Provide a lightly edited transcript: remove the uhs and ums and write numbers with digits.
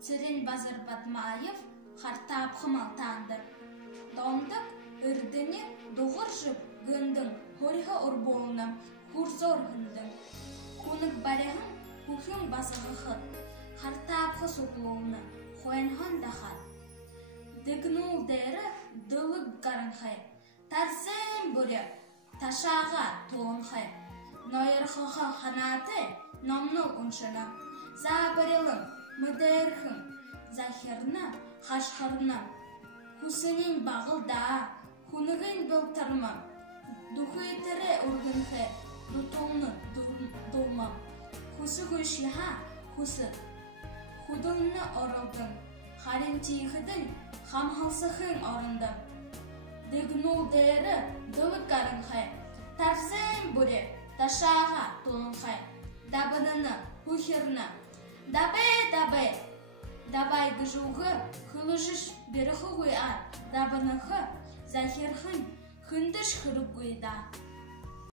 Церен базар Батмаев хартап хымалтандыр. Домдық үрдіне доғыр жып гүндің хориха орболына хурзор гүндің. Кунық баряғын хухын басығы хыт, хартап хысуқлуыны хуэнхан дахат. Дігнул дәрі дылып гарын хай, тарзен бөрі ташаға толын хай. Нойырхыға ханаты номнул ұншына, забарелым мүдәрхін, захирна хашхарна. Хусынен бағылда, хунығын бұлтарма, дұхыйтыры үргінхі, дұтуны дұлма. Хусы ғышлыға, хусы, худыңны орылдың, харин тейхідің, хамхалсықын орындым. Дігнул дәрі дылып қарын хай, тарзен бұрі, ташаға толын хай, дабыныны, хухирны, дабай, Дабай гыжуғы хылышыш беріхі ғойар, дабынықы захирхын хындыш хырып ғойда.